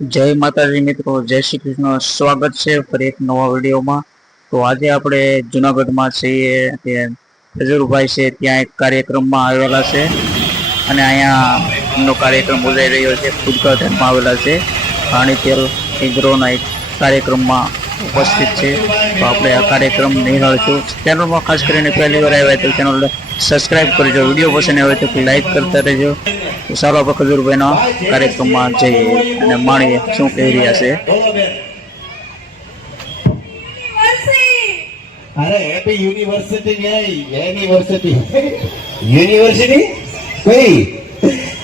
જય માતાજી મિત્રો, જય શ્રી કૃષ્ણ। સ્વાગત છે ફરી એક નવા વિડીયોમાં। તો આજે આપણે જુનાગઢમાં છીએ, ત્યાં ખજૂરભાઈ છે, ત્યાં એક કાર્યક્રમમાં આવેલા છે અને અહીંયા એમનો કાર્યક્રમ યોજાઈ રહ્યો છે। ઉદઘાટનમાં આવેલા છે પાણી તેલ એગ્રોના એક કાર્યક્રમમાં ઉપસ્થિત છે। તો આપણે આ કાર્યક્રમ નિહાળશું। ચેનલમાં ખાસ કરીને પહેલી વાર આવ્યા તો ચેનલ સબસ્ક્રાઇબ કરજો, વિડીયો પસંદ આવે તો લાઈક કરતા રહેજો। તો ચાલો આપણે ખજૂરભાઈના કાર્યક્રમમાં જઈએ અને માણીએ શું કહી રહ્યા છે। अरे हैप्पी यूनिवर्सिटी नहीं यूनिवर्सिटी यूनिवर्सिटी कई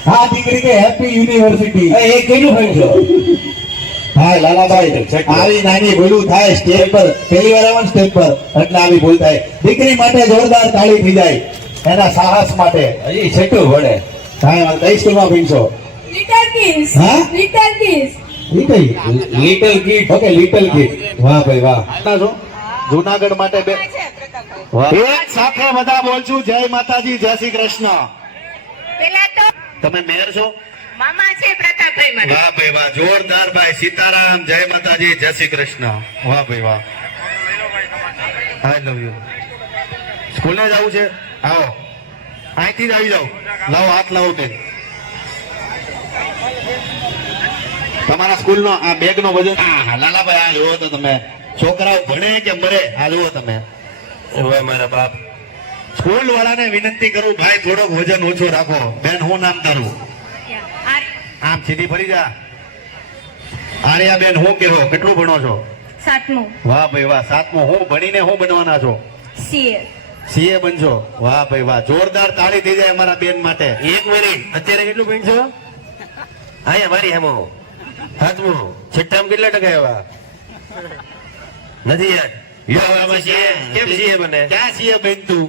हाँ દીકરી કે હેપી યુનિવર્સિટી એ કેનું હોય છો હા લાલાભાઈ આવી નાની ભૂલું થાય સ્ટેજ પર પહેલી વાર આવન સ્ટેજ પર એટલે આવી ભૂલ થાય દીકરી માટે જોરદાર તાળી થઈ જાય એના સાહસ માટે હજી છેટું વળે હા કઈ સ્કૂલમાં ભણશો લિટલ કિડ્સ હા little kids little kid okay little kid વાહ ભાઈ વાહ છો જૂનાગઢ માટે બે એક સાથે બધા બોલશું જય માતાજી જય શ્રી કૃષ્ણ। પેલા તો તમે મેયર છો મામા છે પ્રતાપભાઈ મારા। વાહ ભાઈ વાહ જોરદાર ભાઈ સીતારામ જય માતાજી જય શ્રી કૃષ્ણ વાહ ભાઈ વાહ આઈ લવ યુ સ્કૂલે જવું છે આવો અહીંથી જ આવી જાઓ લાવો હાથ લાવો બેન તમારા સ્કૂલનો આ બેગનો વજન હા લાલાભાઈ આ જુઓ તો તમે છોકરાઓ ભણે કે મરે આ જુઓ તમે મારા બાપ સ્કૂલ વાળાને વિનંતી કરું ભાઈ થોડોક વજન ઓછો રાખો બેન હું નામ તારું આમ સીધી ફરી જા આર્યા બેન હું કેવો કેટલું ભણો છો સાતમું વાહ ભાઈ વાહ સાતમું હું ભણીને હું બનવાના છો સીએ બનશો વાહ ભાઈ વાહ જોરદાર તાળી થઈ જાય અમારા બેન માટે એક મિનિટ અત્યારે કેટલું ભણશો હા મારી હેમો સાતમું છઠ્ઠામાં કેટલા ટકા એવા નથી યાદ કેમ સીએ બને ક્યાં સીએ બન તું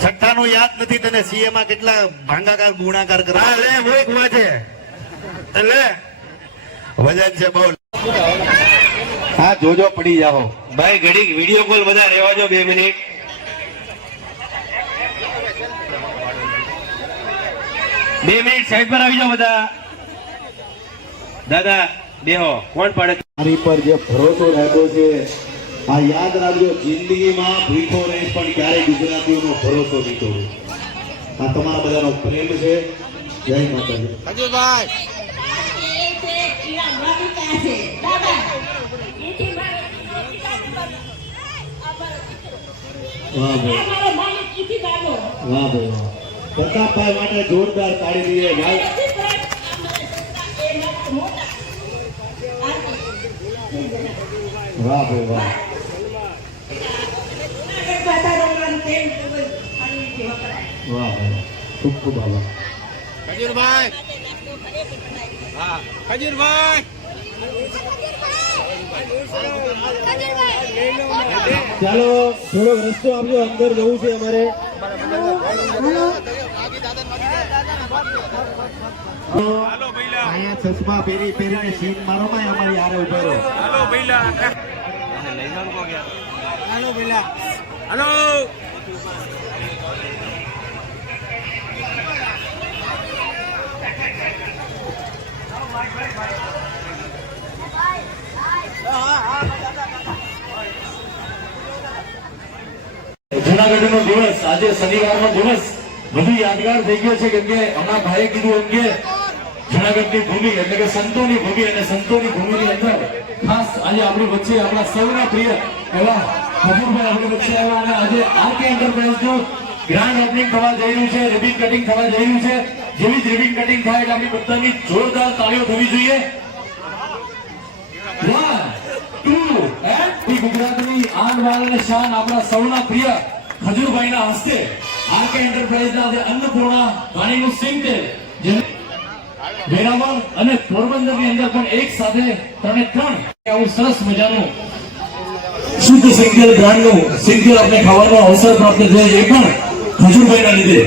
છઠ્ઠા નું યાદ નથી તને સીએ માં કેટલા ભાંગાકાર ગુણાકાર કરા લે મોઈક વાંચે લે વજન છે બોલ હા જોજો પડી જાઓ ભાઈ ઘડી વિડીયો કોલ બધા રહેવા જો 2 મિનિટ સાઈડ પર આવી જાઓ બધા દાદા બેહો કોણ પાડે મારી પર જે ભરોસો રાખ્યો છે આ યાદ રાખજો જિંદગીમાં ભૂખો રહીશ પણ ક્યારેય ગુજરાતીઓનો ભરોસો નહીં તોડું આ તમારા બધાનો પ્રેમ છે જય માતાજી ખજૂરભાઈ વાહ ભાઈ વાહ પ્રતાપભાઈ માટે જોરદાર તાળી દઈએ ભાઈ વાહ ભાઈ વાહ વાહ ભાઈ ખૂબ ખૂબ આભાર ખજૂરભાઈ હા ખજૂરભાઈ ચાલો થોડોક રસ્તો આપજો અંદર જવું છે અમારે અહીંયા ચશ્મા પહેરીને સીન મારો માં અમારી હારે ઉભો રહો હાલો ભઈલા લઈ જાવ કો ગયા હાલો ભઈલા હાલો જૂનાગઢ નો દિવસ આજે શનિવાર નો દિવસ વધુ યાદગાર થઈ ગયો છે કેમ કે હમણાં ભાઈએ કીધું એમ કે જૂનાગઢની ભૂમિ એટલે કે સંતોની ભૂમિ અને સંતોની ભૂમિની અંદર ખાસ આજે આપણી વચ્ચે આપણા સૌના પ્રિય એવા ખજૂરભાઈ આપણી વચ્ચે આવ્યા અને આજે આરકે એન્ટરપ્રાઇઝનું ગ્રાન્ડ ઓપનિંગ થવા જઈ રહ્યું છે, રિબિન કટિંગ થવા જઈ રહ્યું છે। જેવી જ રિબિન કટિંગ થાય એટલે આપણી બધાની જોરદાર તાળીઓ થવી જોઈએ। 1 2 ગુજરાતની આન બાન અને શાન આપણા સૌના પ્રિય ખજૂરભાઈના હસ્તે આરકે એન્ટરપ્રાઇઝના આજે અન્નપૂર્ણા પાણીનું સિંગ તેલ વેરાવળ અને પોરબંદરની અંદર પણ એક સાથે 3 આવું સરસ મજાનું શુદ્ધ સિંગલ બ્રાન્ડનું સિંગલ આપણે ખાવાનો અવસર પ્રાપ્ત થયો એ પણ ખજૂરભાઈના લીધે।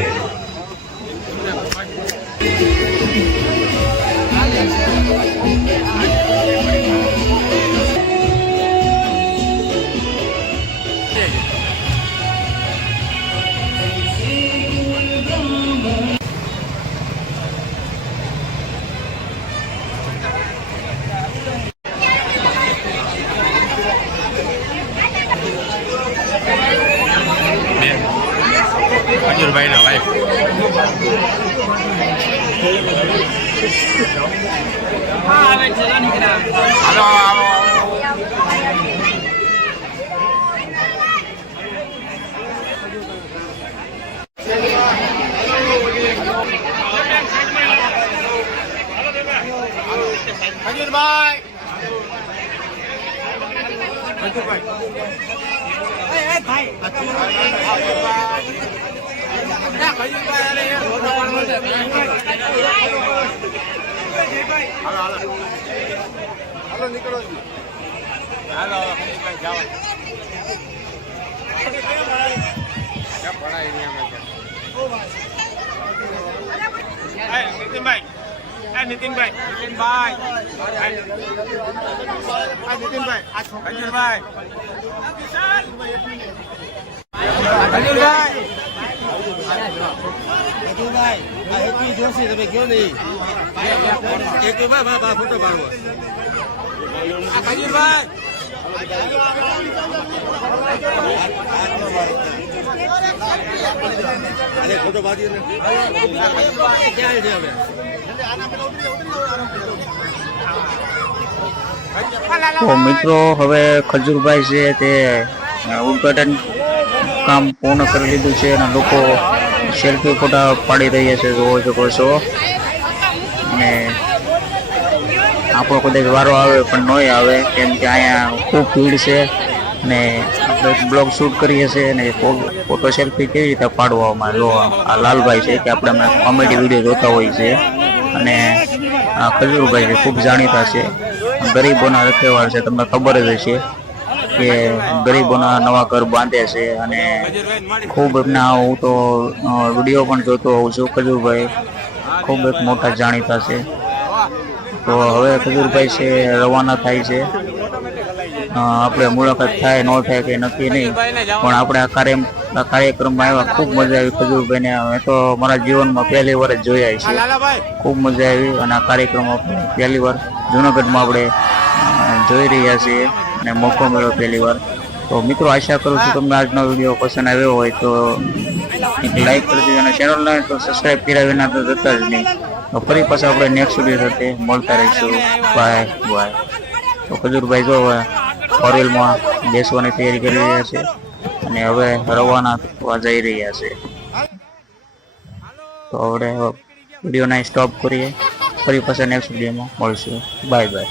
તો મિત્રો હવે ખજૂરભાઈ છે તે ઉદઘાટન કામ પૂર્ણ કરી લીધું છે અને લોકો સેલ્ફી ફોટા પાડી રહ્યા છે, જોવો શકો છો. અને આપણો કદાચ વારો આવે પણ નહીં આવે, કેમ કે અહીંયા ખૂબ ભીડ છે અને આપણે બ્લોગ શૂટ કરીએ છીએ અને ફોટો સેલ્ફી કેવી રીતે પાડવામાં. જો આ લાલભાઈ છે કે આપણે હમણાં કોમેડી વિડીયો જોતા હોય છે, અને આ ખજૂરભાઈ છે ખૂબ જાણીતા છે, ગરીબોના રખેવાળ છે. તમને ખબર જ હશે કે ગરીબોના નવા ઘર બાંધે છે અને ખૂબ એમના હું તો વિડીયો પણ જોતો હોઉં છું. ખજૂરભાઈ ખૂબ એક મોટા જાણીતા છે. તો હવે ખજૂરભાઈ છે રવાના થાય છે. આપણે મુલાકાત થાય ન થાય કે નક્કી નહીં, પણ આપણે આ કાર્યક્રમમાં આવ્યા, ખૂબ મજા આવી. ખજૂરભાઈને મેં તો મારા જીવનમાં પહેલી વાર જ જોયા છે, ખૂબ મજા આવી. અને આ કાર્યક્રમ આપણે પહેલી વાર જૂનાગઢમાં આપણે જોઈ રહ્યા છીએ અને મોકો મળ્યો પહેલી વાર. તો મિત્રો આશા કરું છું તમને આજનો વિડીયો પસંદ આવ્યો હોય તો એક લાઈક કરી દેજો અને ચેનલને તો સબસ્ક્રાઈબ કર્યા વિના તો જતા જ નહીં. તો ફરી પાછા આપણે નેક્સ્ટ વિડીયો સાથે મળતા રહીશું. Bye bye. તો ખજૂરભાઈ જો હવે ફોરવ્હીલમાં બેસવાની તૈયારી કરી રહ્યા છે અને હવે રવાના થવા જઈ રહ્યા છે. તો હવે વિડીયોને સ્ટોપ કરીએ, ફરી પાછા નેક્સ્ટ વિડીયોમાં મળશું. Bye bye.